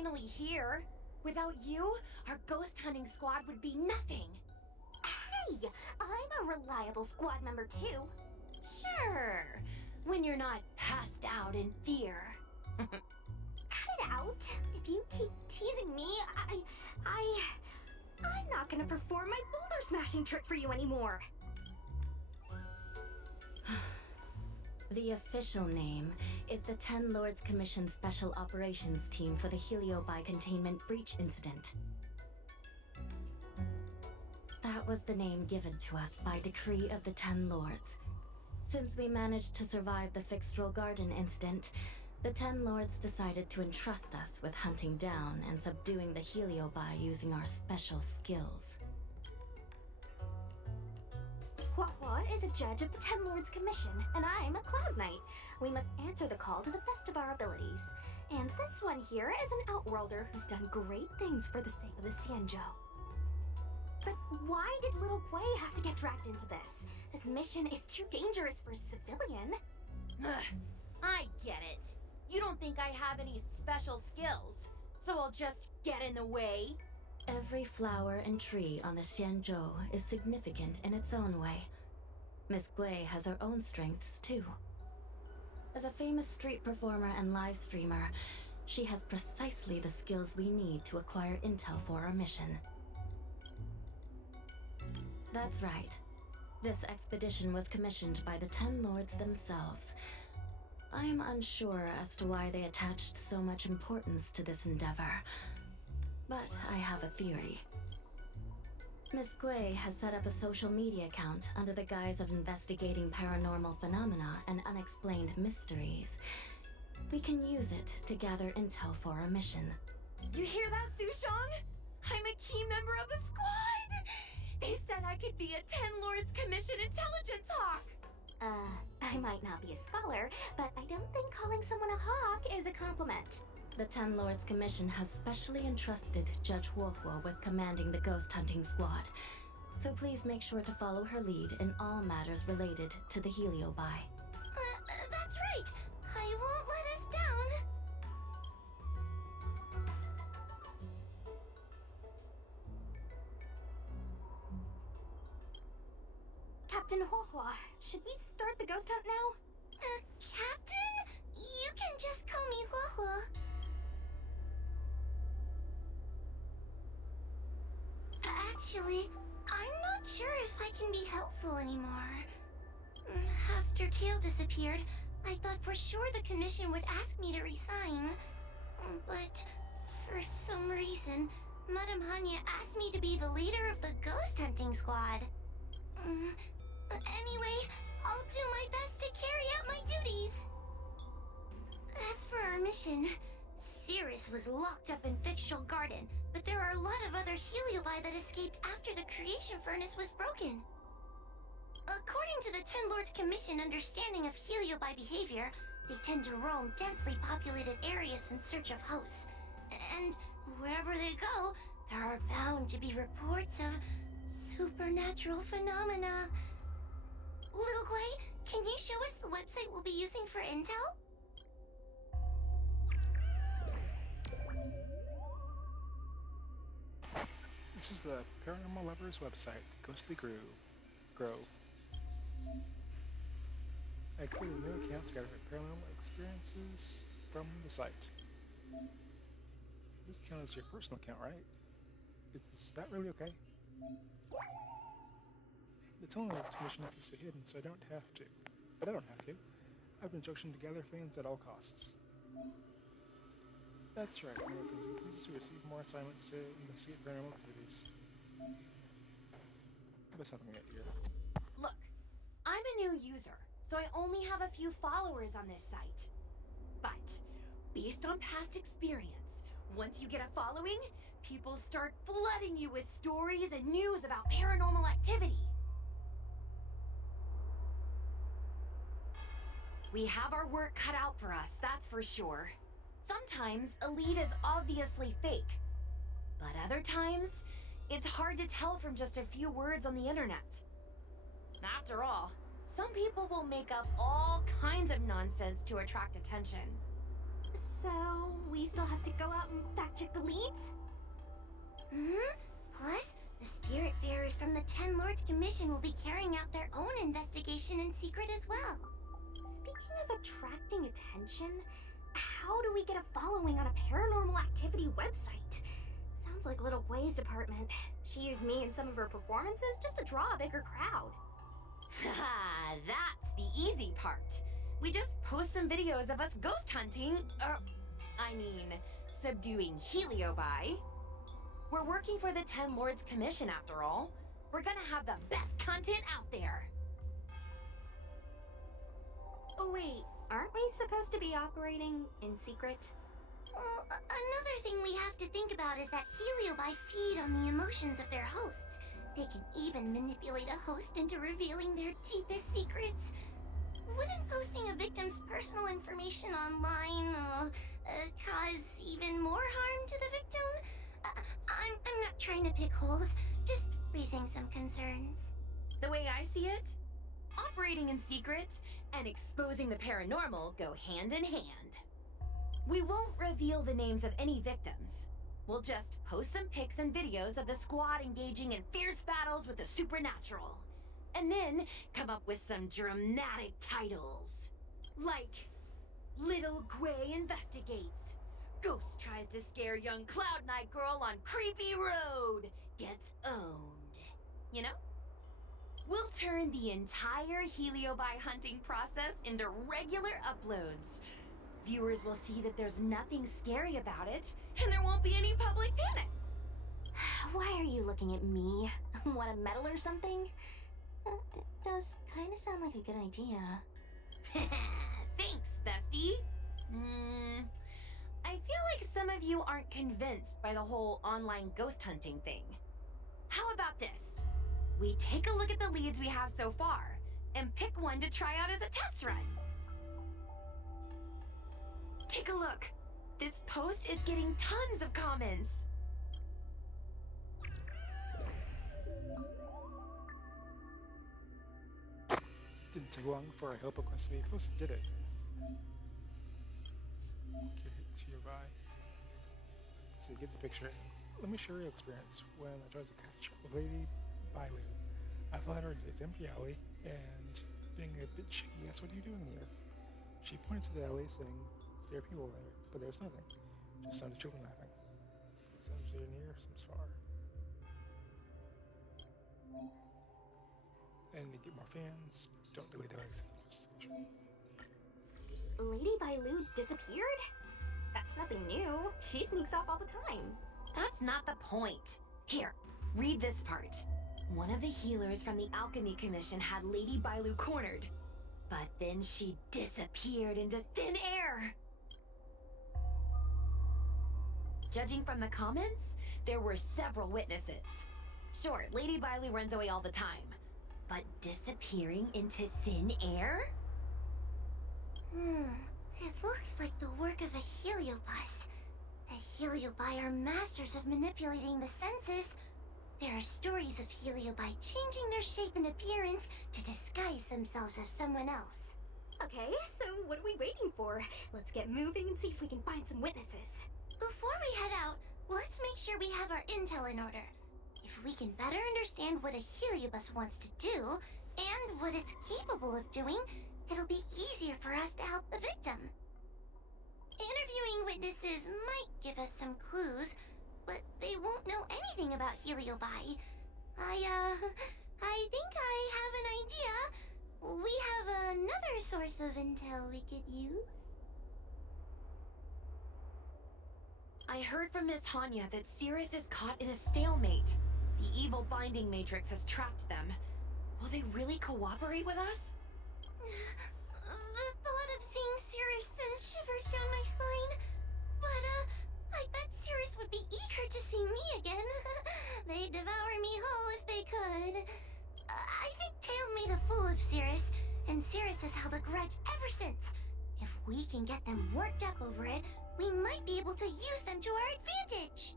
finally here. Without you, our ghost hunting squad would be nothing. Hey, I'm a reliable squad member too. Sure, when you're not passed out in fear. Cut it out. If you keep teasing me, I'm not gonna perform my boulder smashing trick for you anymore. The official name is the Ten Lords Commission Special Operations Team for the Heliobi Containment Breach Incident. That was the name given to us by decree of the Ten Lords. Since we managed to survive the Fixtral Garden incident, the Ten Lords decided to entrust us with hunting down and subduing the Heliobi using our special skills. Hua is a judge of the Ten Lords Commission, and I'm a Cloud Knight. We must answer the call to the best of our abilities. And this one here is an Outworlder who's done great things for the sake of the Xianzhou. But why did little Gui have to get dragged into this? This mission is too dangerous for a civilian. Ugh, I get it. You don't think I have any special skills, so I'll just get in the way? Every flower and tree on the Xianzhou is significant in its own way. Miss Gui has her own strengths, too. As a famous street performer and live streamer, she has precisely the skills we need to acquire intel for our mission. That's right. This expedition was commissioned by the Ten Lords themselves. I'm unsure as to why they attached so much importance to this endeavor, but I have a theory. Miss Gui has set up a social media account under the guise of investigating paranormal phenomena and unexplained mysteries. We can use it to gather intel for our mission. You hear that, Sushong? I'm a key member of the squad! They said I could be a Ten Lords Commission intelligence hawk! I might not be a scholar, but I don't think calling someone a hawk is a compliment. The Ten Lords Commission has specially entrusted Judge Huohuo with commanding the ghost hunting squad, so please make sure to follow her lead in all matters related to the Heliobi. That's right! I won't let us down! Captain Huohuo, should we start the ghost hunt now? Captain? You can just call me Huohuo. Actually, I'm not sure if I can be helpful anymore. After Tail disappeared, I thought for sure the commission would ask me to resign. But for some reason, Madame Hanya asked me to be the leader of the ghost hunting squad. Anyway, I'll do my best to carry out my duties. As for our mission, Cirrus was locked up in Fixtral Garden, but there are a lot of other Heliobi that escaped after the creation furnace was broken. According to the Ten Lords Commission understanding of Heliobi behavior, they tend to roam densely populated areas in search of hosts. And wherever they go, there are bound to be reports of supernatural phenomena. Little Gui, can you show us the website we'll be using for intel? This is the Paranormal Lovers website, Ghostly Grove. I created new accounts gathering paranormal experiences from the site. This account is your personal account, right? Is that really okay? The Ten Lords Commission is so hidden, so I don't have to. But I don't have to. I've been instructed to gather fans at all costs. That's right, one of the things we please to receive more assignments to investigate paranormal activities. There's something right here. Look, I'm a new user, so I only have a few followers on this site. But, based on past experience, once you get a following, people start flooding you with stories and news about paranormal activity. We have our work cut out for us, that's for sure. Sometimes a lead is obviously fake, but other times, it's hard to tell from just a few words on the internet. After all, some people will make up all kinds of nonsense to attract attention. So, we still have to go out and fact-check the leads? Plus, the Spiritfarers from the Ten Lords Commission will be carrying out their own investigation in secret as well. Speaking of attracting attention, how do we get a following on a paranormal activity website? Sounds like Little Gwei's department. She used me in some of her performances just to draw a bigger crowd. Haha, that's the easy part. We just post some videos of us ghost hunting, subduing Heliobi. We're working for the Ten Lords Commission after all. We're gonna have the best content out there. Oh wait, aren't we supposed to be operating in secret? Well, another thing we have to think about is that Heliobi feed on the emotions of their hosts. They can even manipulate a host into revealing their deepest secrets. Wouldn't posting a victim's personal information online cause even more harm to the victim? I'm not trying to pick holes, just raising some concerns. The way I see it, operating in secret and exposing the paranormal go hand in hand. We won't reveal the names of any victims. We'll just post some pics and videos of the squad engaging in fierce battles with the supernatural. And then come up with some dramatic titles. Like, Little Gwei investigates. Ghost tries to scare young Cloud Knight girl on creepy road. Gets owned. You know? We'll turn the entire Heliobi hunting process into regular uploads. Viewers will see that there's nothing scary about it, and there won't be any public panic. Why are you looking at me? Want a medal or something? It does kind of sound like a good idea. Thanks, bestie. I feel like some of you aren't convinced by the whole online ghost hunting thing. How about this? We take a look at the leads we have so far, and pick one to try out as a test run. Take a look. This post is getting tons of comments. Didn't take long for a help request to be posted, did it? Get it to your eye. So you get the picture. Let me share your experience when I tried to catch Lady Bailu. I followed her into this empty alley, and being a bit cheeky asked, "What are you doing here?" She pointed to the alley, saying, "There are people there," but there was nothing. Just sounded children laughing. Some stayed near, some far. And to get more fans, don't really do anything. Lady Bailu disappeared? That's nothing new. She sneaks off all the time. That's not the point. Here, read this part. One of the healers from the Alchemy Commission had Lady Bailu cornered, but then she disappeared into thin air. Judging from the comments, there were several witnesses. Sure, Lady Bailu runs away all the time, but disappearing into thin air? It looks like the work of a heliobus. The heliobi are masters of manipulating the senses. There are stories of heliobi changing their shape and appearance to disguise themselves as someone else. Okay, so what are we waiting for? Let's get moving and see if we can find some witnesses. Before we head out, let's make sure we have our intel in order. If we can better understand what a heliobus wants to do, and what it's capable of doing, it'll be easier for us to help the victim. Interviewing witnesses might give us some clues, but they won't know anything about heliobi. I think I have an idea. We have another source of intel we could use. I heard from Miss Hanya that Cirrus is caught in a stalemate. The evil binding matrix has trapped them. Will they really cooperate with us? The thought of seeing Cirrus sends shivers down my spine. But, I bet Cirrus would be eager to see me again. They'd devour me whole if they could. I think Tail made a fool of Cirrus, and Cirrus has held a grudge ever since. If we can get them worked up over it, we might be able to use them to our advantage.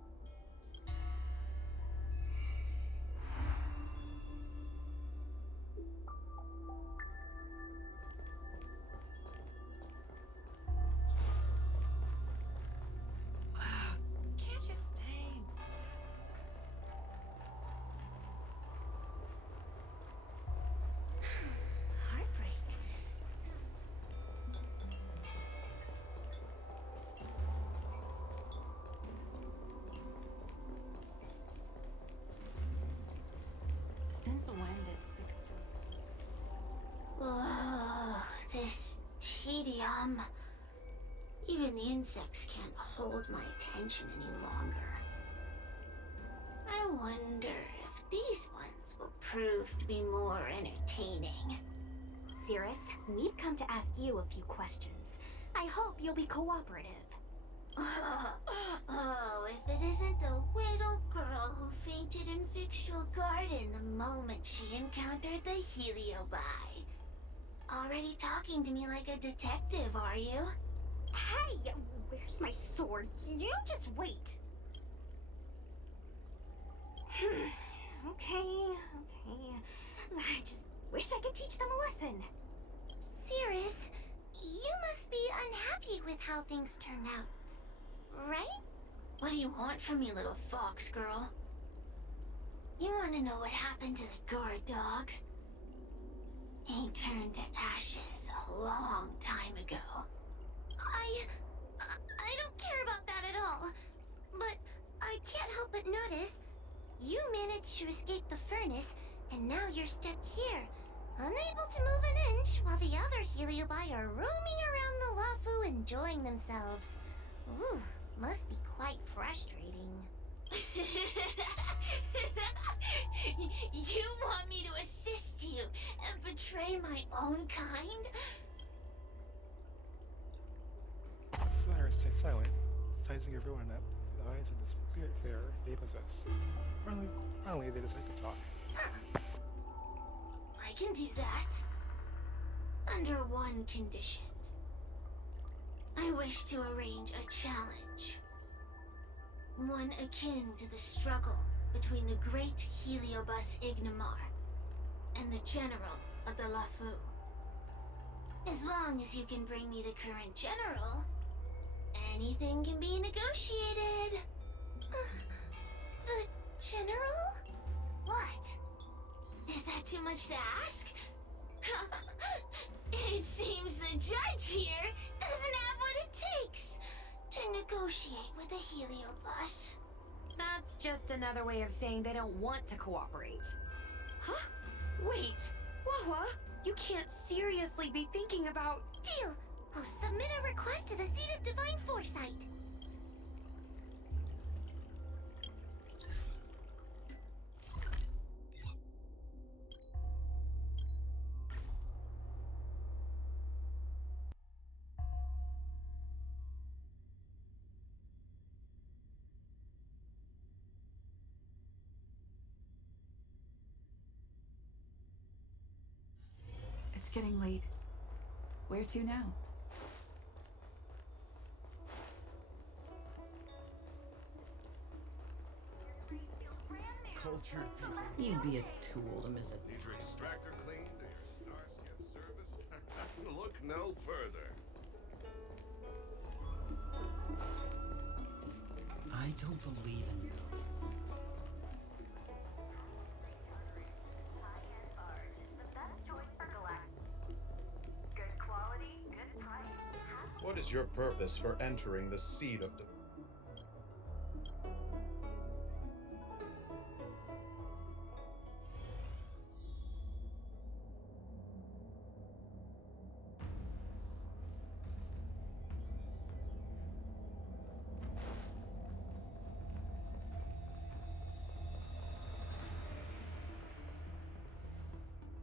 Since when did fixture... Oh, this tedium. Even the insects can't hold my attention any longer. I wonder if these ones will prove to be more entertaining. Cirrus, we've come to ask you a few questions. I hope you'll be cooperative. Oh, if it isn't the little girl who fainted in Victual Garden the moment she encountered the Heliobi. Already talking to me like a detective, are you? Hey, where's my sword? You just wait. Okay. I just wish I could teach them a lesson. Cirrus, you must be unhappy with how things turned out, right? What do you want from me, little fox girl? You want to know what happened to the guard dog? He turned to ashes a long time ago. I don't care about that at all. But I can't help but notice you managed to escape the furnace, and now you're stuck here, unable to move an inch, while the other Heliobi are roaming around the Lafu enjoying themselves. Ooh, must be quite frustrating. You want me to assist you and betray my own kind? Cyrus stays silent, sizing everyone up through the eyes of the spiritfarer they possess. Finally, they decide to talk. I can do that. Under one condition. I wish to arrange a challenge. One akin to the struggle between the great Heliobus Ignamar and the general of the Lafu. As long as you can bring me the current general, anything can be negotiated. The general? What? Is that too much to ask? It seems the judge here doesn't have what it takes to negotiate with the Heliobus. That's just another way of saying they don't want to cooperate. Huh? Wait, Wawa, you can't seriously be thinking about... Deal! I'll submit a request to the Seat of Divine Foresight. It's getting late. Where to now? Cultured people. You'd be a tool to miss it. Need your extractor cleaned or your Starskip serviced? Look no further. I don't believe in ghosts. What is your purpose for entering the seat of the...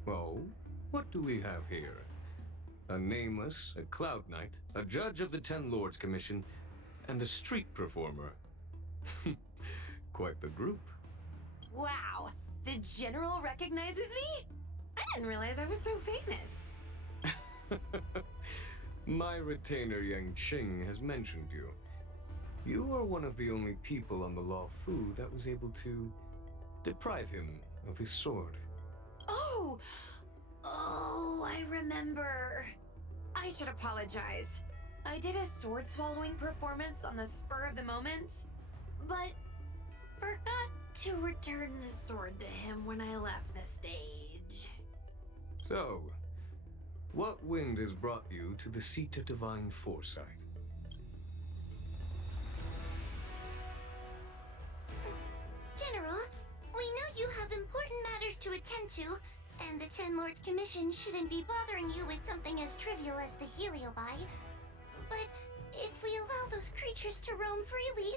Oh, what do we have here? A nameless, a cloud knight, a judge of the Ten Lords Commission, and a street performer. Quite the group. Wow, the general recognizes me? I didn't realize I was so famous. My retainer Yang Qing has mentioned you. You are one of the only people on the Law Fu that was able to deprive him of his sword. Oh, I remember. I should apologize. I did a sword-swallowing performance on the spur of the moment, but forgot to return the sword to him when I left the stage. So, what wind has brought you to the seat of divine foresight? General, we know you have important matters to attend to, and the Ten Lords Commission shouldn't be bothering you with something as trivial as the Heliobi. But if we allow those creatures to roam freely,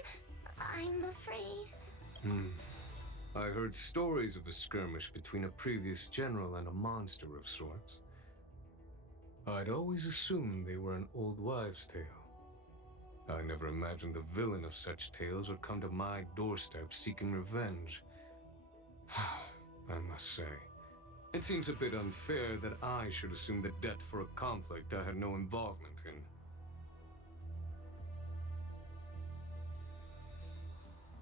I'm afraid... I heard stories of a skirmish between a previous general and a monster of sorts. I'd always assumed they were an old wives' tale. I never imagined the villain of such tales would come to my doorstep seeking revenge. I must say, it seems a bit unfair that I should assume the debt for a conflict I had no involvement in.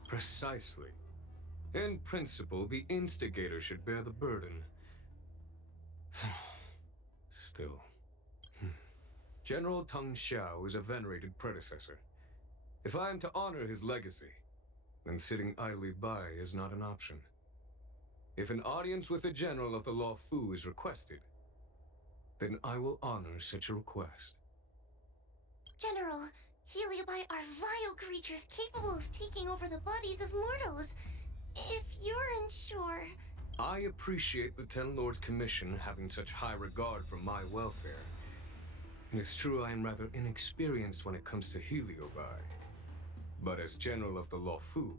Precisely. In principle, the instigator should bear the burden. Still. General Teng Xiao is a venerated predecessor. If I am to honor his legacy, then sitting idly by is not an option. If an audience with the general of the Law Fu is requested, then I will honor such a request. General, Heliobi are vile creatures capable of taking over the bodies of mortals. If you're unsure... I appreciate the Ten Lords Commission having such high regard for my welfare. It is true I am rather inexperienced when it comes to Heliobi. But as General of the Law Fu,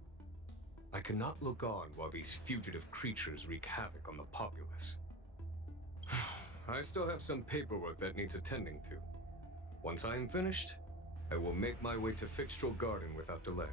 I cannot look on while these fugitive creatures wreak havoc on the populace. I still have some paperwork that needs attending to. Once I am finished, I will make my way to Fixtral Garden without delay.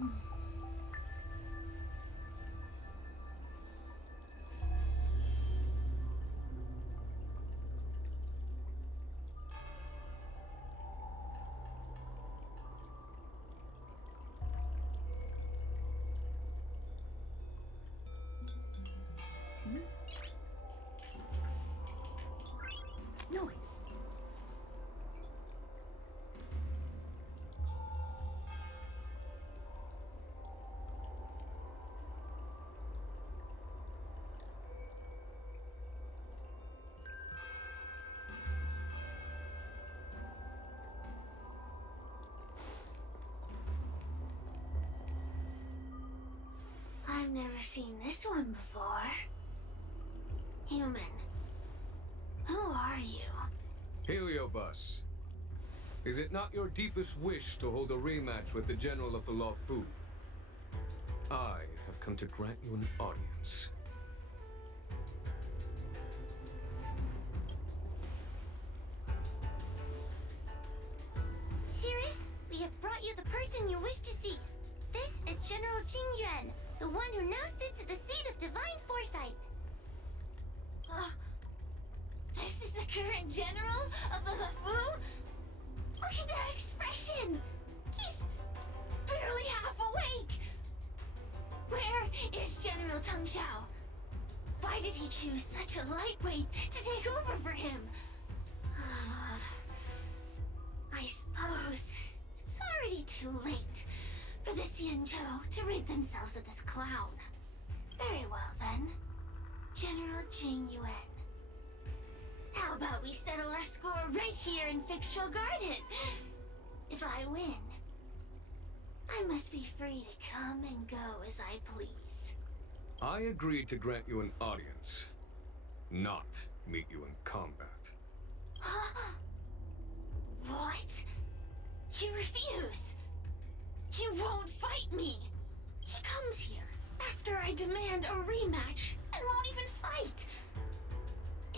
Nice. I've never seen this one before. Human. Who are you? Heliobus, is it not your deepest wish to hold a rematch with the General of the Law Fu? I have come to grant you an audience. Sirius, we have brought you the person you wish to see. This is General Jing Yuan, the one who now sits at the seat of divine foresight. This is the current general of the LeFou? Look at that expression! He's barely half awake! Where is General Teng Xiao? Why did he choose such a lightweight to take over for him? I suppose it's already too late for the Xianzhou to rid themselves of this clown. Very well then. General Jing Yuan. How about we settle our score right here in Fictional Garden? If I win, I must be free to come and go as I please. I agreed to grant you an audience, not meet you in combat. What? You refuse? You won't fight me? He comes here after I demand a rematch and won't even fight.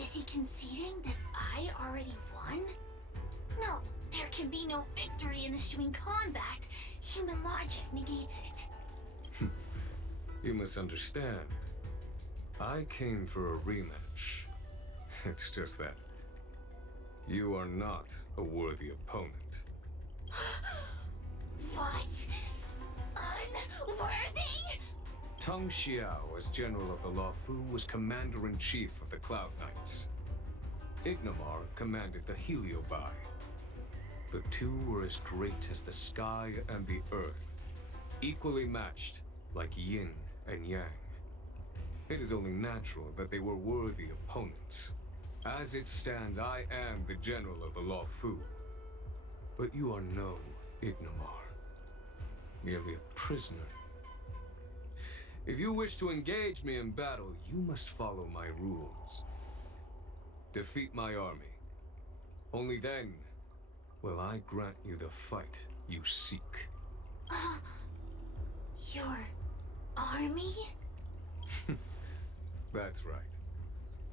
Is he conceding that I already won? No, there can be no victory in ensuing combat. Human logic negates it. You misunderstand. I came for a rematch. It's just that you are not a worthy opponent. What? Unworthy? Teng Xiao, as General of the Law Fu, was Commander-in-Chief of the Cloud Knights. Ignomar commanded the Heliobai. The two were as great as the sky and the earth, equally matched like yin and yang. It is only natural that they were worthy opponents. As it stands, I am the General of the Law Fu. But you are no Ignomar, merely a prisoner. If you wish to engage me in battle, you must follow my rules. Defeat my army. Only then will I grant you the fight you seek. Your army? That's right.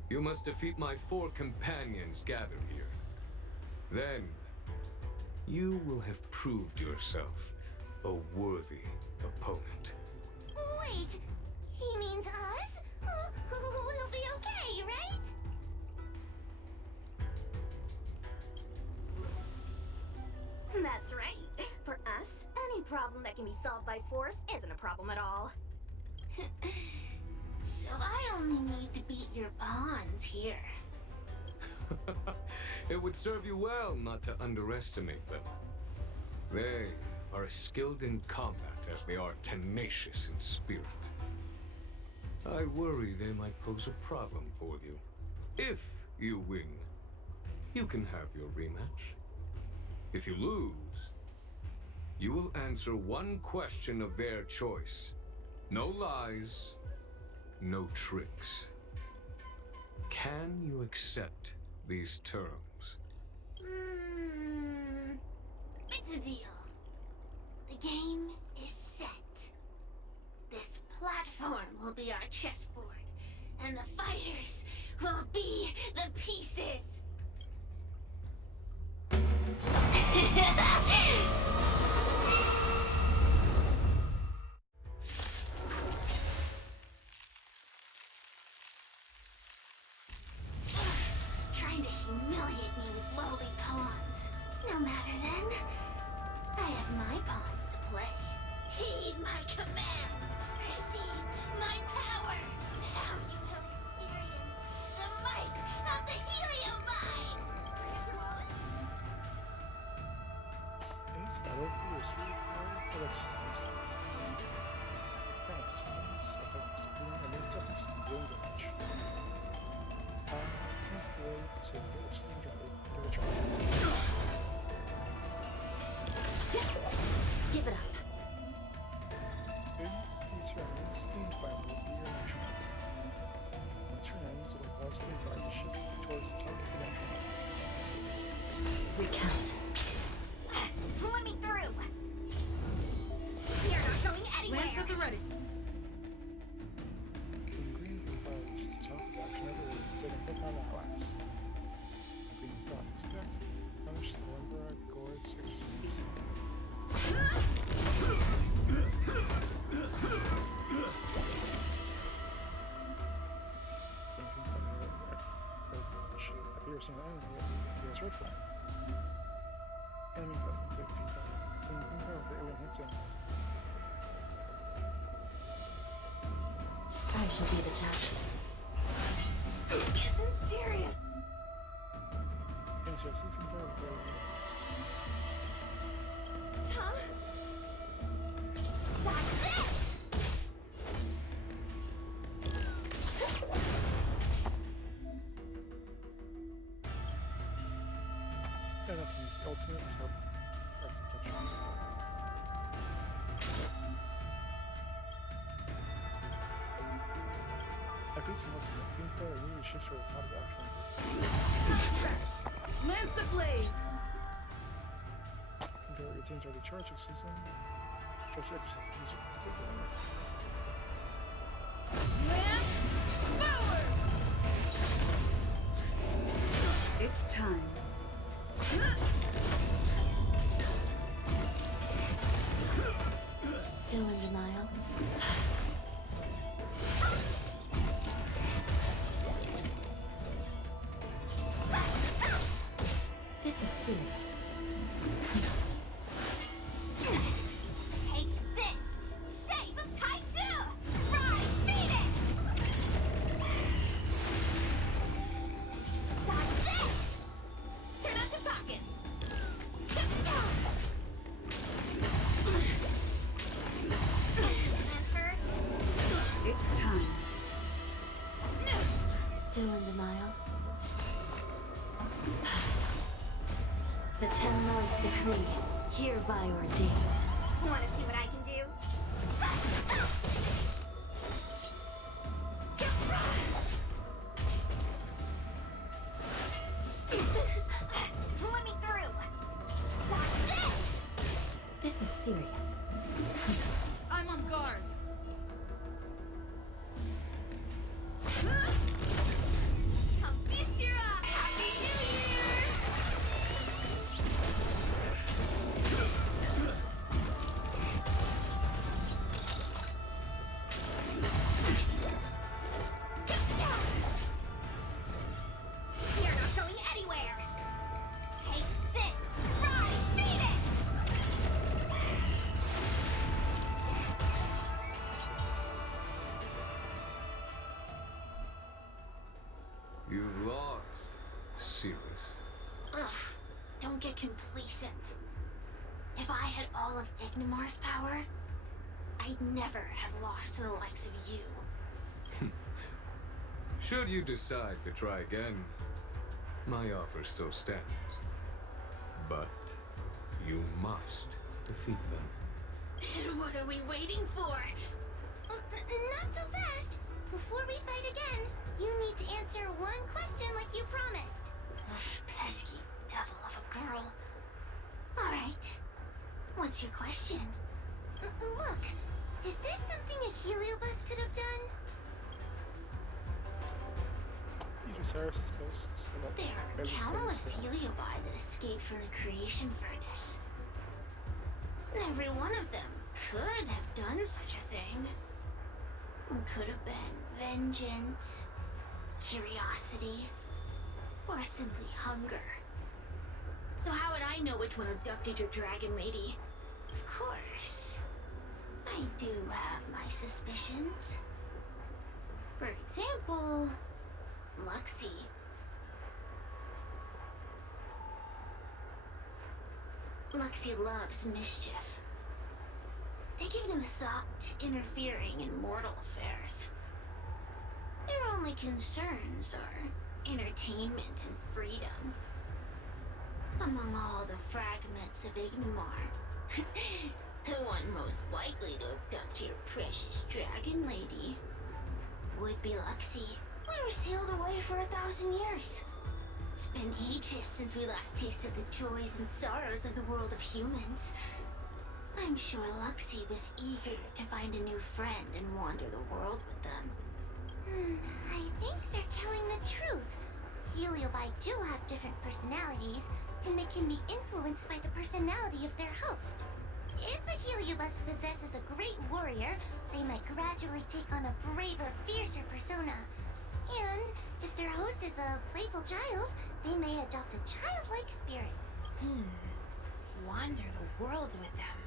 You must defeat my 4 companions gathered here. Then, you will have proved yourself a worthy opponent. Wait, he means us? We'll be okay, right? That's right. For us, any problem that can be solved by force isn't a problem at all. So I only need to beat your pawns here. It would serve you well not to underestimate them. They are as skilled in combat as they are tenacious in spirit. I worry they might pose a problem for you. If you win, you can have your rematch. If you lose, you will answer one question of their choice. No lies, no tricks. Can you accept these terms? It's a deal. The game is set. This platform will be our chessboard, and the fighters will be the pieces. my pawns to play. Heed my command. Receive my power. Now you will experience the might of the Heliobine. Ace battle for receive power elections. Systems affects being and these toughness and dealing damage. Way to which is give it a try. Give it up. In these rounds, steam fire will be your action. Once your ends, it will cause steam fire to shift towards the target of action. Recount. Let me through! You're not going anywhere! Lance at the ready. King Green can fire reaches the top of the action every take a hit on that last. Green frost attacks, punish the Limbra, Gourds, exorcisms. Appears in the enemy, appears red flag. Enemy doesn't take King Fire. King Fire, the alien hits him. I shall be the judge. Getting serious! King Fire, King Fire, the alien hits. Tom? Watch this! Enough to use ultimates, help protections. After using ultimate, King Fire immediately shifts her top of action. Lance of blade. King Fire retains her recharge exorcism. Charge exorcism. Lance power. It's time. Still in denial? This is serious. Take this! Shave of Taishu! Rise, Venus! Watch this! Turn out your pockets! Answer? It's time. Still in denial? The Ten Lords decree, hereby ordained. Want to see what I can do? Let me through! Watch this! This is serious. I'm on guard. Come feast your eye! Happy New Year! You're not going anywhere! Take this! Rise, Venus! You've lost, Sirius. Ugh, don't get complacent. If I had all of Ignimar's power, I'd never have lost to the likes of you. Should you decide to try again, my offer still stands. But you must defeat them. Then what are we waiting for? Not so fast. Before we fight again, you need to answer one question like you promised. Ugh, pesky devil of a girl. All right. What's your question? Look, is this something a Heliobus could have done? Osiris' ghosts. There are countless Heliobi that escaped from the creation furnace. And every one of them could have done such a thing. It could have been vengeance, curiosity, or simply hunger. So how would I know which one abducted your dragon lady? suspicions. For example, Luxie. Luxie loves mischief. They give no thought to interfering in mortal affairs. Their only concerns are entertainment and freedom. Among all the fragments of Ignomar, the one most likely to abduct your precious dragon lady would be Luxie. We were sealed away for 1,000 years. It's been ages since we last tasted the joys and sorrows of the world of humans. I'm sure Luxie was eager to find a new friend and wander the world with them. I think they're telling the truth. Heliobi do have different personalities, and they can be influenced by the personality of their host. If a Heliobus possesses a great warrior, they might gradually take on a braver, fiercer persona. And if their host is a playful child, they may adopt a childlike spirit. Wander the world with them.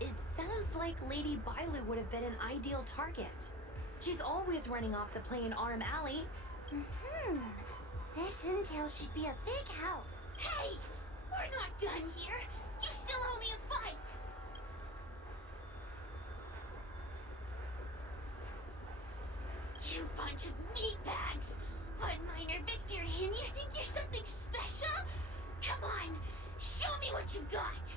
It sounds like Lady Bailu would have been an ideal target. She's always running off to play in Arm Alley. This intel should be a big help. Hey! We're not done here! You still owe me a fight! You bunch of meatbags! One minor victory and you think you're something special? Come on! Show me what you've got!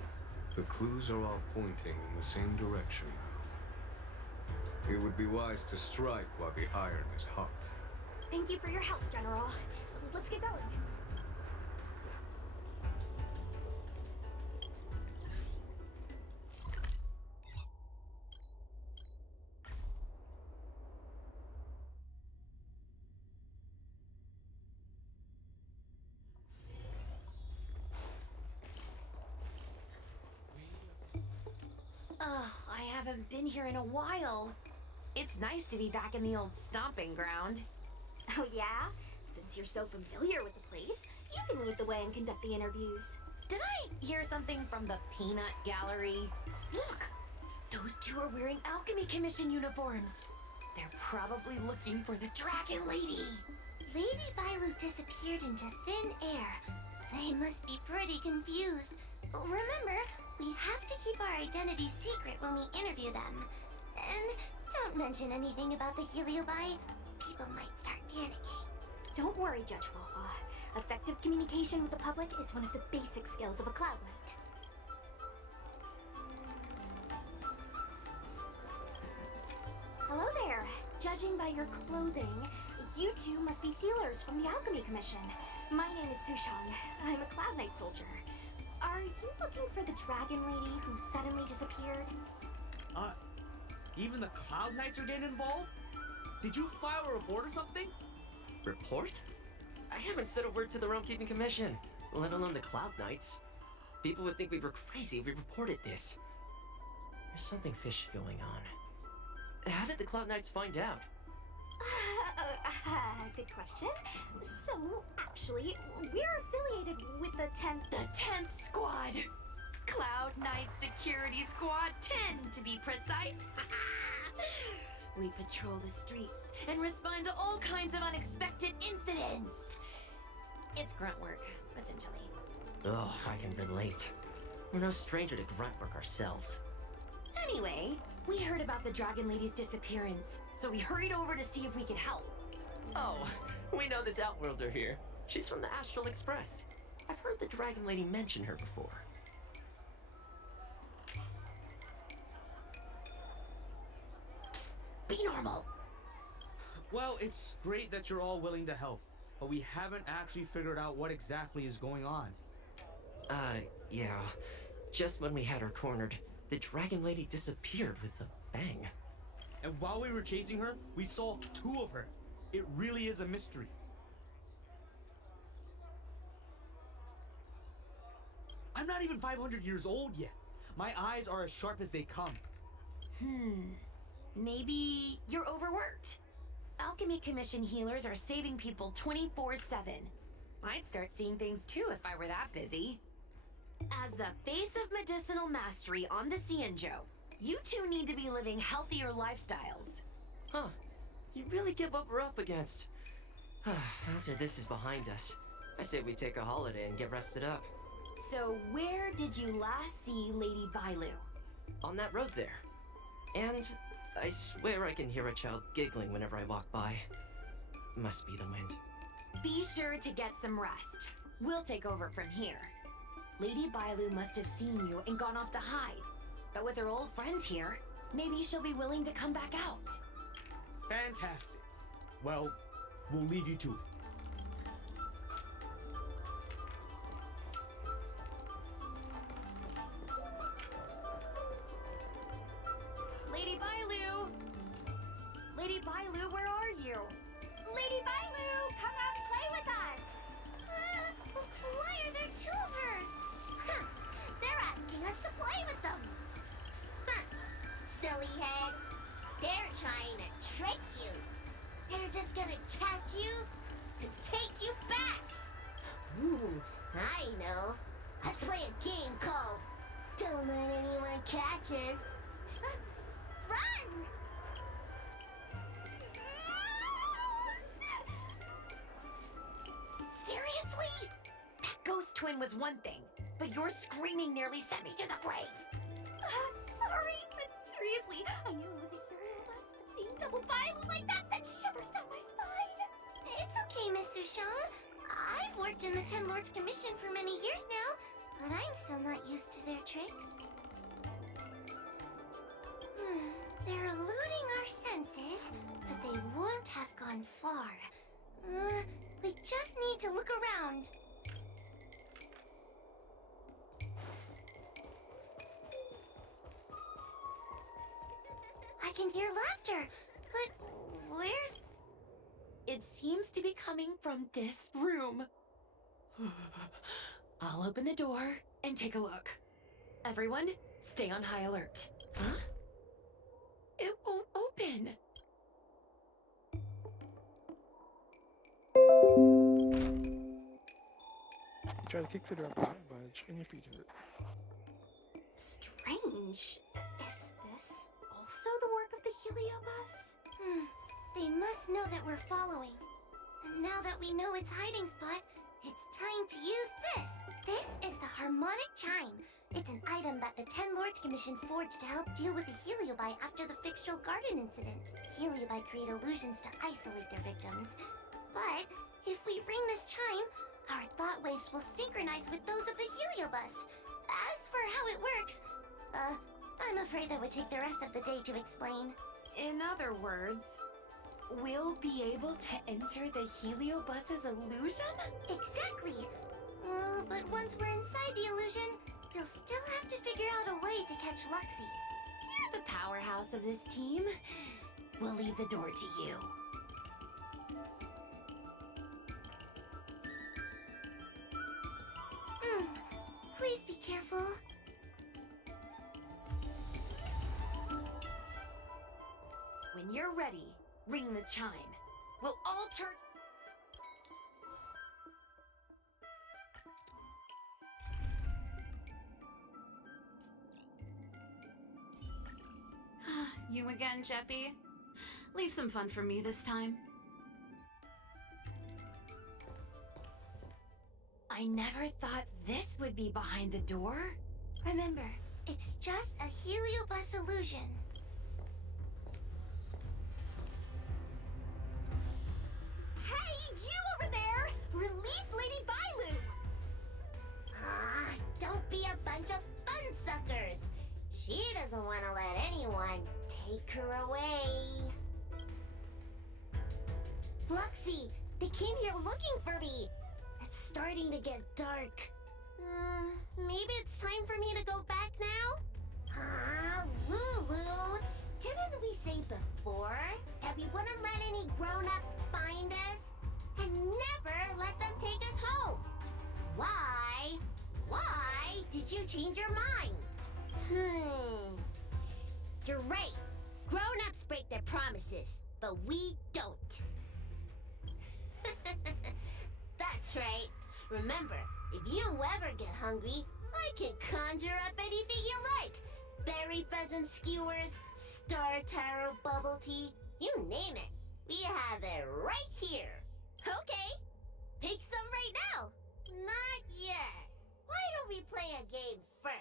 The clues are all pointing in the same direction now. It would be wise to strike while the iron is hot. Thank you for your help, General. Let's get going. I haven't been here in a while. It's nice to be back in the old stomping ground. Oh yeah? Since you're so familiar with the place, you can lead the way and conduct the interviews. Did I hear something from the Peanut Gallery? Look! Those two are wearing Alchemy Commission uniforms. They're probably looking for the Dragon Lady. Lady Bailu disappeared into thin air. They must be pretty confused. Remember, we have to keep our identity secret when we interview them. And don't mention anything about the Heliobi. People might start panicking. Don't worry, Judge Wolfa. Effective communication with the public is one of the basic skills of a Cloud Knight. Hello there. Judging by your clothing, you two must be healers from the Alchemy Commission. My name is Sushang. I'm a Cloud Knight soldier. Are you looking for the Dragon Lady who suddenly disappeared? Even the Cloud Knights are getting involved? Did you file a report or something? Report? I haven't said a word to the Realm Keeping Commission, let alone the Cloud Knights. People would think we were crazy if we reported this. There's something fishy going on. How did the Cloud Knights find out? Good question. So, actually, we're affiliated with the 10th... The 10th Squad! Cloud Knight Security Squad 10, to be precise. We patrol the streets and respond to all kinds of unexpected incidents. It's grunt work, essentially. Oh, I can relate. We're no stranger to grunt work ourselves. Anyway, we heard about the Dragon Lady's disappearance, so we hurried over to see if we could help. Oh, we know this Outworlder here. She's from the Astral Express. I've heard the Dragon Lady mention her before. Be normal. Well, it's great that you're all willing to help, but we haven't actually figured out what exactly is going on. Yeah. Just when we had her cornered, the Dragon Lady disappeared with a bang. And while we were chasing her, we saw two of her. It really is a mystery. I'm not even 500 years old yet. My eyes are as sharp as they come. Maybe you're overworked. Alchemy Commission healers are saving people 24/7. I'd start seeing things too if I were that busy. As the face of medicinal mastery on the Cienjo, You two need to be living healthier lifestyles. Huh. You really get what we're up against. After this is behind us, I say we take a holiday and get rested up. So where did you last see Lady Bailu? On that road there. And I swear I can hear a child giggling whenever I walk by. Must be the wind. Be sure to get some rest. We'll take over from here. Lady Bailu must have seen you and gone off to hide. But with her old friend here, maybe she'll be willing to come back out. Fantastic. Well, we'll leave you to it. Lady Bailu! Lady Bailu, where are you? Lady Bailu, come out and play with us! Why are there two of her? Huh, they're asking us to play with them. Huh, silly head. They're trying to trick you. They're just gonna catch you and take you back. Ooh, I know. Let's play a game called Don't Let Anyone Catch Us. Run! Seriously? That ghost twin was one thing, but your screaming nearly sent me to the grave. Sorry, but seriously, I knew it was a Helio bus, but seeing double Bailu like that sent shivers down my spine. It's okay, Miss Sushang. I've worked in the Ten Lords Commission for many years now, but I'm still not used to their tricks. They're eluding our senses, but they won't have gone far. We just need to look around. I can hear laughter, but where's... It seems to be coming from this room. I'll open the door and take a look. Everyone, stay on high alert. Huh? It won't open. Try to kick the door up, don't budge, and your feet in it. Strange. Is this also the work of the Helio bus? They must know that we're following. And now that we know its hiding spot, it's time to use this. This is the harmonic chime. It's an item that the Ten Lords Commission forged to help deal with the Heliobi after the fictional garden incident. Heliobi create illusions to isolate their victims. But if we ring this chime, our thought waves will synchronize with those of the Heliobus. As for how it works, I'm afraid that would take the rest of the day to explain. In other words, we'll be able to enter the Heliobus's illusion? Exactly! But once we're inside the illusion, we'll still have to figure out a way to catch Luxie. You're the powerhouse of this team. We'll leave the door to you. Please be careful. When you're ready, ring the chime. We'll all turn... You again, Jeppy? Leave some fun for me this time. I never thought this would be behind the door. Remember, it's just a Heliobus illusion. Hey, you over there! Release Lady Bailu! Don't be a bunch of fun suckers. She doesn't want to let anyone take her away. Luxie, they came here looking for me. It's starting to get dark. Maybe it's time for me to go back now? Lulu, didn't we say before that we wouldn't let any grown-ups find us? And never let them take us home? Why? Why did you change your mind? You're right. Grown-ups break their promises, but we don't. That's right. Remember, if you ever get hungry, I can conjure up anything you like. Berries, cherry pheasant skewers, star taro bubble tea, you name it. We have it right here. Okay, pick some right now. Not yet. Why don't we play a game first?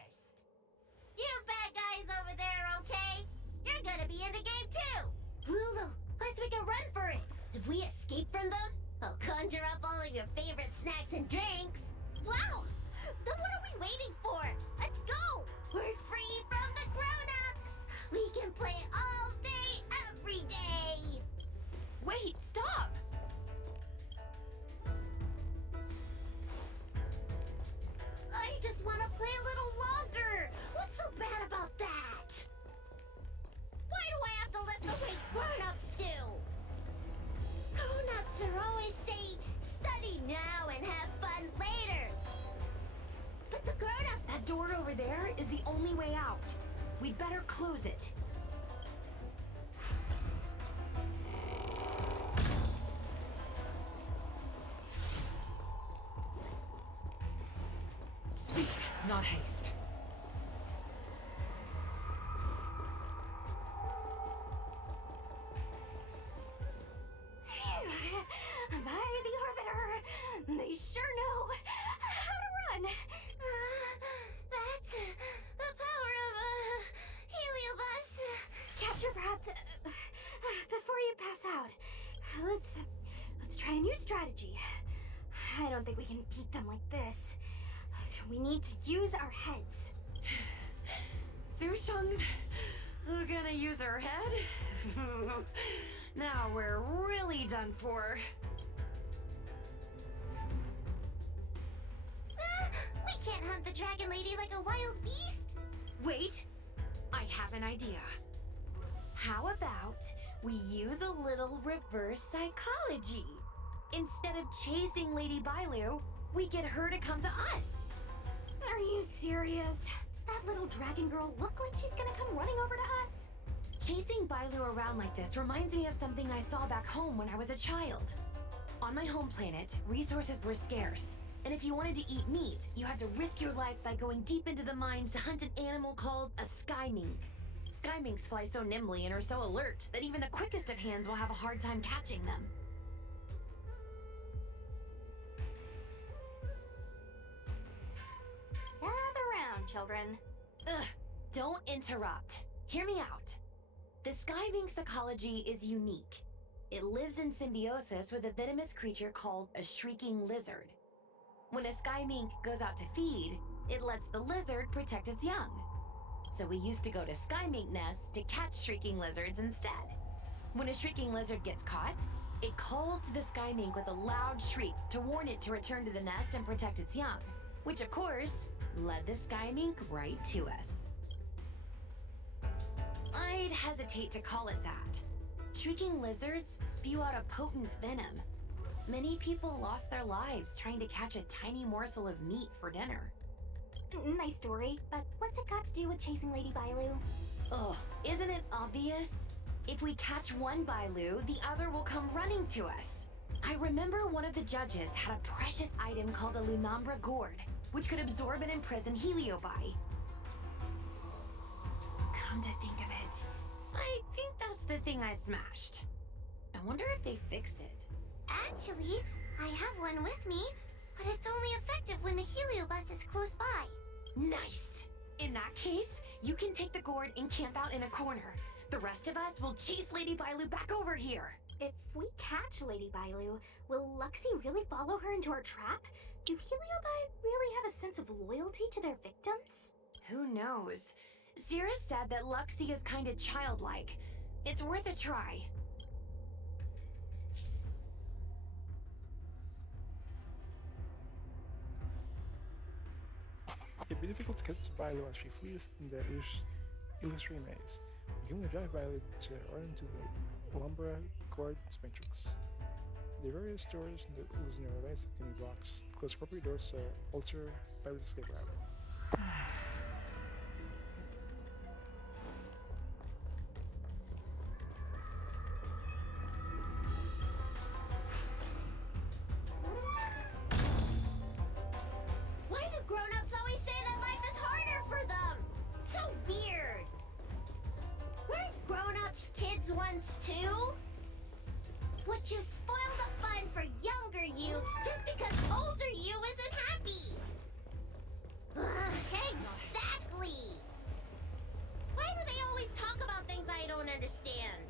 You bad guys over there, okay? You're gonna be in the game too. Lulu, let's make a run for it. If we escape from them, I'll conjure up all of your favorite snacks and drinks. Wow! Then what are we waiting for? Let's go! We're free from the grown-ups! We can play all day, every day! Wait, stop! I just want to play a little longer! What's so bad about that? Why do I have to lift the weight grown-ups do? Grown-ups are always saying, study now and have fun later. But the grown-ups... That door over there is the only way out. We'd better close it. Speed, not haste. By the orbiter, they sure know how to run. That's the power of a heliobus. Catch your breath before you pass out. Let's try a new strategy. I don't think we can beat them like this. We need to use our heads. Sushang's gonna use her head? Now we're really done for. We can't hunt the dragon lady like a wild beast. Wait, I have an idea. How about we use a little reverse psychology? Instead of chasing Lady Bailu, we get her to come to us. Are you serious? Does that little dragon girl look like she's gonna come running over to us? Chasing Bailu around like this reminds me of something I saw back home when I was a child. On my home planet, resources were scarce, and if you wanted to eat meat, you had to risk your life by going deep into the mines to hunt an animal called a sky mink. Sky minks fly so nimbly and are so alert that even the quickest of hands will have a hard time catching them. Gather round, children. Ugh, don't interrupt. Hear me out. The sky mink's ecology is unique. It lives in symbiosis with a venomous creature called a shrieking lizard. When a sky mink goes out to feed, it lets the lizard protect its young. So we used to go to sky mink nests to catch shrieking lizards instead. When a shrieking lizard gets caught, it calls to the sky mink with a loud shriek to warn it to return to the nest and protect its young, which of course led the sky mink right to us. I'd hesitate to call it that. Shrieking lizards spew out a potent venom. Many people lost their lives trying to catch a tiny morsel of meat for dinner. Nice story, but what's it got to do with chasing Lady Bailu? Ugh, isn't it obvious? If we catch one Bailu, the other will come running to us. I remember one of the judges had a precious item called a Lunambra gourd, which could absorb and imprison Heliobi. Come to think of it, I think that's the thing I smashed. I wonder if they fixed it. Actually, I have one with me, but it's only effective when the heliobus is close by. Nice! In that case, you can take the gourd and camp out in a corner. The rest of us will chase Lady Bailu back over here. If we catch Lady Bailu, will Luxie really follow her into our trap? Do Heliobi really have a sense of loyalty to their victims? Who knows? Cirrus said that Luxie is kinda childlike. It's worth a try. It'd be difficult to catch Bailu as she flees in the illusory maze. You can only drive Bailu to run into the Lumbra Cord Matrix. There are various doors in the illusionary maze that can be blocked. Close appropriate doors to alter Bailu's escape route. Why do grown-ups always say that life is harder for them? So weird! once too? Would you spoil the fun for younger you just because older you isn't happy? Ugh, exactly! Why do they always talk about things I don't understand?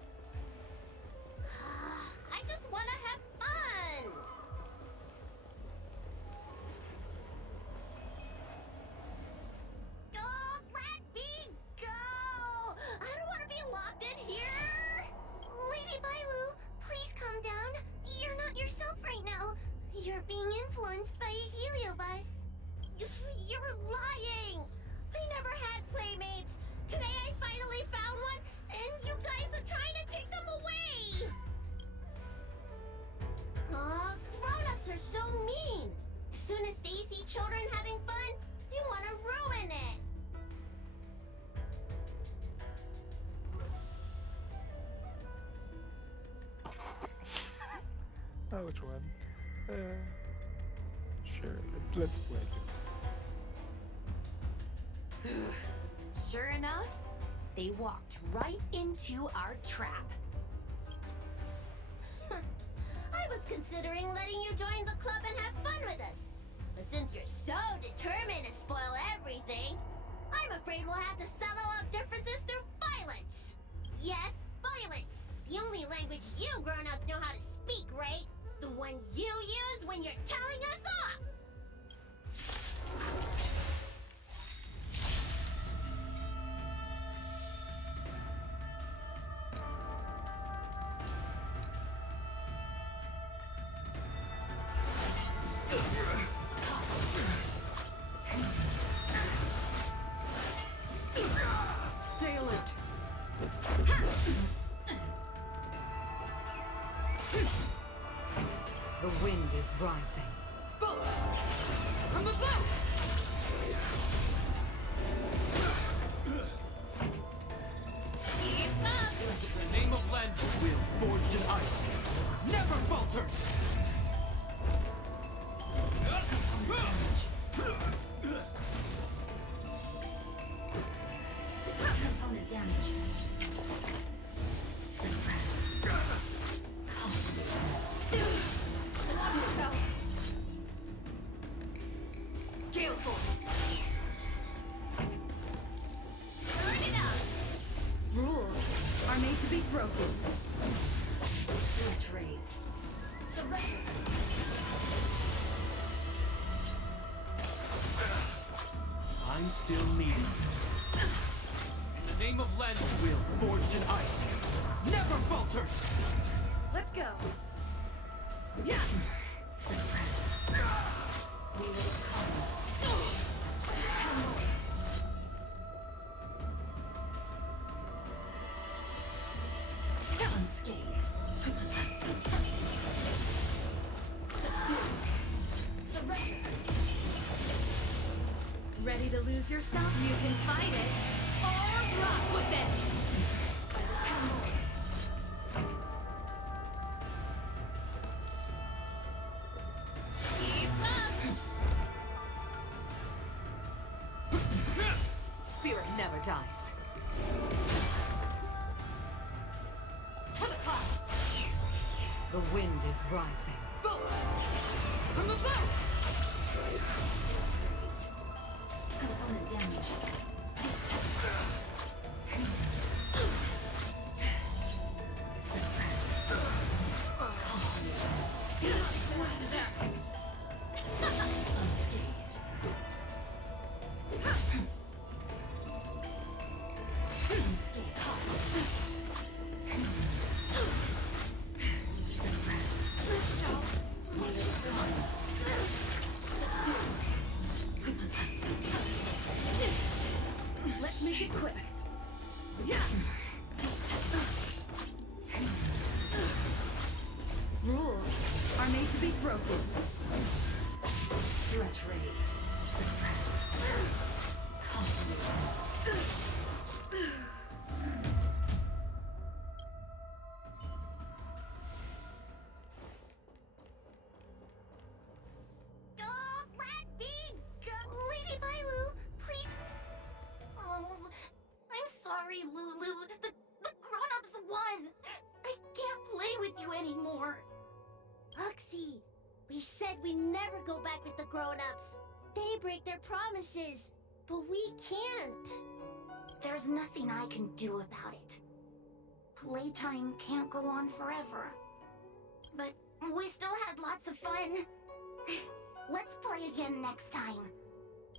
I just want to have fun! Don't let me go! I don't want to be locked in here! Lady Bailu, please calm down. You're not yourself right now. You're being influenced by a heliobus. You're lying! I never had playmates. Today I finally found one, and you guys are trying to take them away! Huh? Grown-ups are so mean. As soon as they see children having fun, you want to ruin it. Oh, which one? Sure, let's play it. Sure enough, they walked right into our trap. I was considering letting you join the club and have fun with us. But since you're so determined to spoil everything, I'm afraid we'll have to settle up differences through violence. Yes, violence. The only language you grown-ups know how to speak, right? The one you use when you're telling us off. Stay alert. The wind is rising. Bullets! From the bow! Keep up! In the name of Len, will forged in ice never falters! Component damage. Suppress. Watch yourself! Gale force! Turn it up! Rules are made to be broken. Switch raised. Surrender! I'm still needed. In the name of Len, will forged in ice never falters! Let's go! Yeah! Suppress. We will come. Unscathed. Surrender! Ready to lose yourself? You can fight it, or rock with it! Keep up! Spirit never dies. To the clouds. The wind is rising. Bullets! From the bow! Component damage. Let's make it quick. Yeah! Rules are made to be broken. Threat raised. Don't let me go! Lady Bailu, please. Oh, I'm sorry, Lulu. The grown-ups won. we never go back with the grown-ups. They break their promises, but we can't. There's nothing I can do about it. Playtime can't go on forever. But we still had lots of fun. Let's play again next time.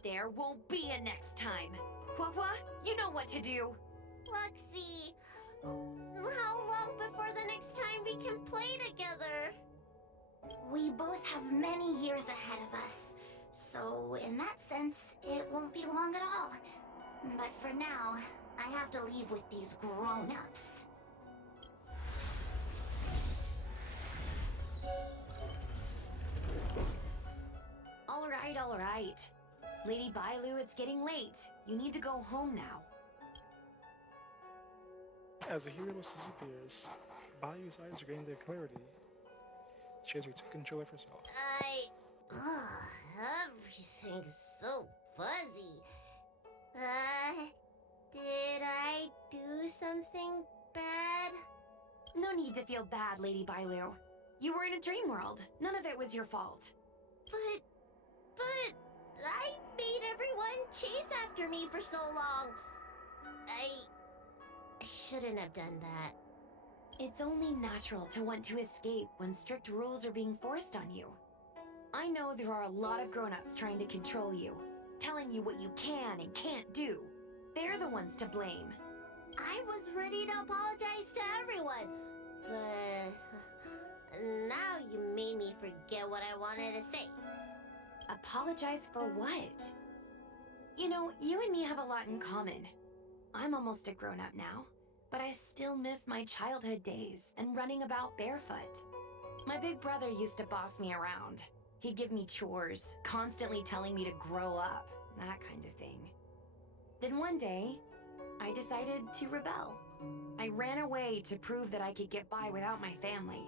There won't be a next time. Hua, you know what to do. Luxie, how long before the next time we can play together? We both have many years ahead of us. So, in that sense, it won't be long at all. But for now, I have to leave with these grown-ups. All right. Lady Bailu, it's getting late. You need to go home now. As the hero disappears, Bailu's eyes regain their clarity. She has retaken control of herself. Everything's so fuzzy. Did I do something bad? No need to feel bad, Lady Bailu. You were in a dream world. None of it was your fault. But I made everyone chase after me for so long. I shouldn't have done that. It's only natural to want to escape when strict rules are being forced on you. I know there are a lot of grown-ups trying to control you, telling you what you can and can't do. They're the ones to blame. I was ready to apologize to everyone, but now you made me forget what I wanted to say. Apologize for what? You know, you and me have a lot in common. I'm almost a grown-up now, but I still miss my childhood days and running about barefoot. My big brother used to boss me around. He'd give me chores, constantly telling me to grow up, that kind of thing. Then one day, I decided to rebel. I ran away to prove that I could get by without my family,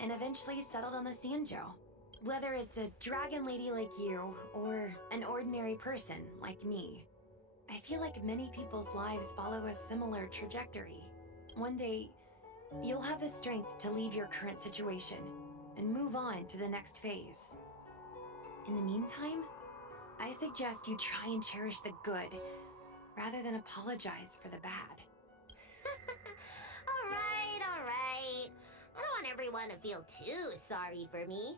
and eventually settled on the Xianzhou. Whether it's a dragon lady like you, or an ordinary person like me, I feel like many people's lives follow a similar trajectory. One day, you'll have the strength to leave your current situation and move on to the next phase. In the meantime, I suggest you try and cherish the good, rather than apologize for the bad. All right. I don't want everyone to feel too sorry for me.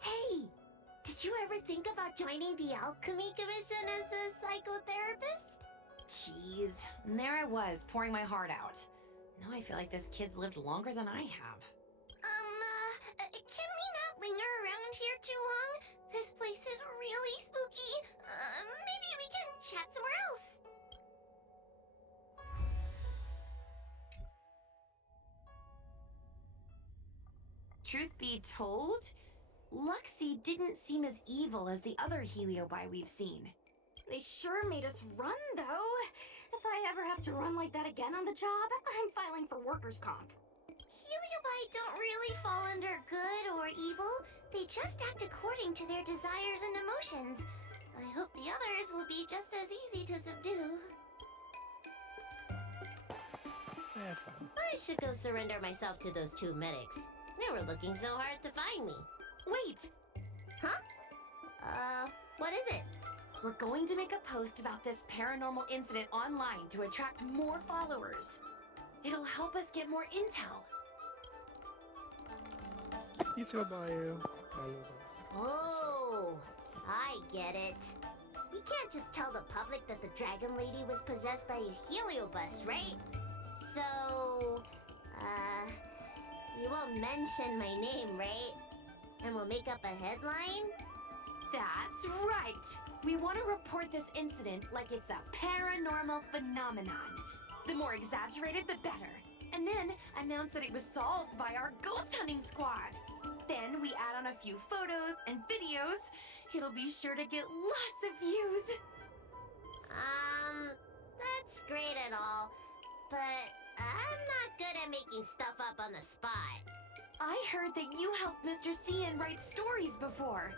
Hey, did you ever think about joining the Alchemy Commission as a psychotherapist? Jeez, and there I was, pouring my heart out. Now I feel like this kid's lived longer than I have. Can we not linger around here too long? This place is really spooky. Maybe we can chat somewhere else. Truth be told, Luxie didn't seem as evil as the other Heliobi we've seen. They sure made us run, though. If I ever have to run like that again on the job, I'm filing for workers' comp. Heliobi don't really fall under good or evil. They just act according to their desires and emotions. I hope the others will be just as easy to subdue. Have fun. I should go surrender myself to those two medics. They were looking so hard to find me. Wait! Huh? What is it? We're going to make a post about this paranormal incident online to attract more followers. It'll help us get more intel. You too, Bailu. Oh, I get it. We can't just tell the public that the Dragon Lady was possessed by a heliobus, right? So, you won't mention my name, right? And we'll make up a headline? That's right! We want to report this incident like it's a paranormal phenomenon. The more exaggerated, the better. And then announce that it was solved by our ghost hunting squad. Then we add on a few photos and videos. It'll be sure to get lots of views. That's great and all, but I'm not good at making stuff up on the spot. I heard that you helped Mr. Cian write stories before.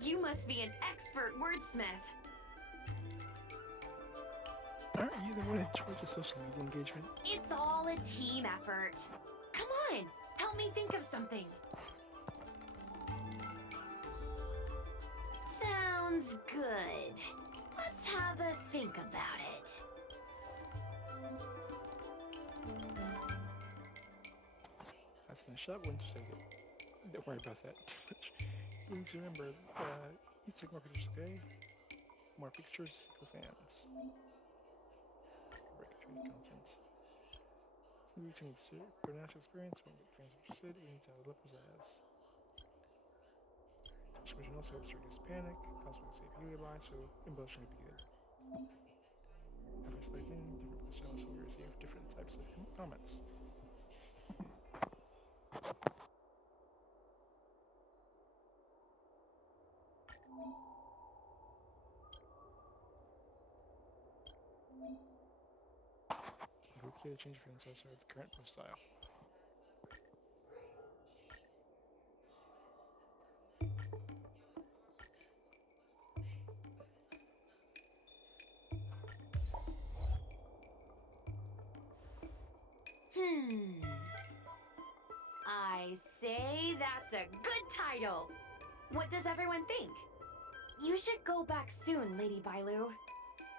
You must be an expert wordsmith. Aren't you the one in charge of social media engagement? It's all a team effort. Come on, help me think of something. Sounds good. Let's have a think about it. That's in the shop. Once you take it. Don't worry about that too much. You need to remember, you take more pictures, okay? More pictures, equal fans. Break trade content. So we need to pronounce experience when fans are interested. We need to have levels as. Subscription also helps reduce panic, cosmic save Heliobi, so embellishing would be good. After selecting different posts, also we receive different types of comments. We create a change for inside of the current post style. I say that's a good title. What does everyone think? You should go back soon, Lady Bailu.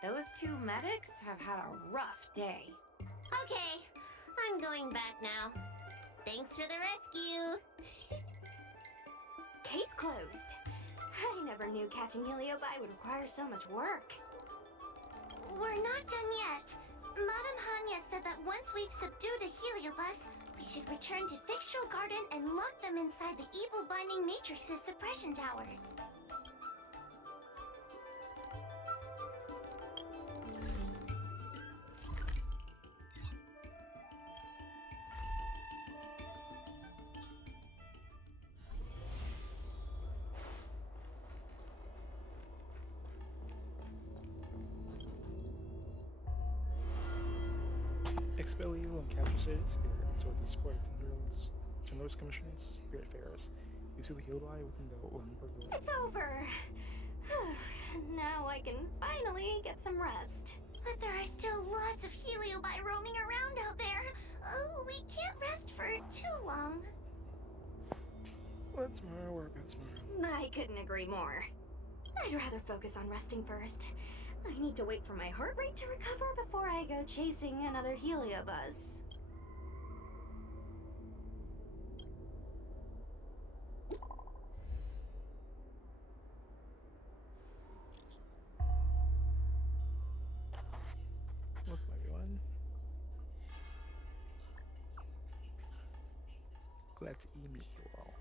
Those two medics have had a rough day. Okay, I'm going back now. Thanks for the rescue. Case closed. I never knew catching Heliobi would require so much work. We're not done yet. Madame Hanya said that once we've subdued a heliobus, we should return to Fictional Garden and lock them inside the evil binding matrix's suppression towers. Expel evil and capture Spirit, so with the support of Tender's Commission's Spirit Fairs. You see the Heliobi within the Olympic Building. It's over. Now I can finally get some rest. But there are still lots of Heliobi roaming around out there. Oh, we can't rest for too long. Let tomorrow work out tomorrow. I couldn't agree more. I'd rather focus on resting first. I need to wait for my heart rate to recover before I go chasing another heliobus. Welcome everyone. Glad to meet you all.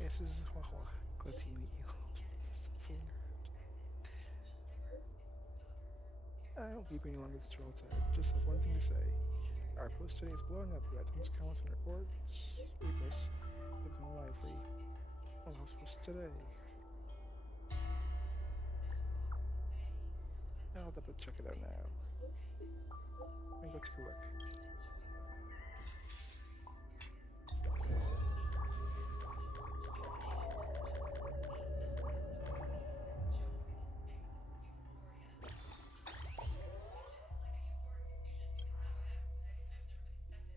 Yes, this is Hua Hua. Glad to meet you. Stop fooling around. I won't keep any longer this troll time. Just have one thing to say. Our post today is blowing up. We got tons of comments and reports. Reposts. They've gone lively. All house posts today. I'll have to check it out now. Let me go take a look.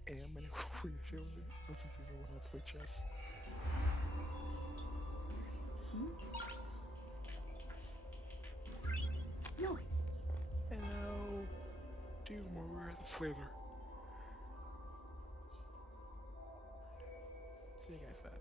And I'm gonna go show listen to no one else play chess. Noise. And I'll do more words later. See you guys then.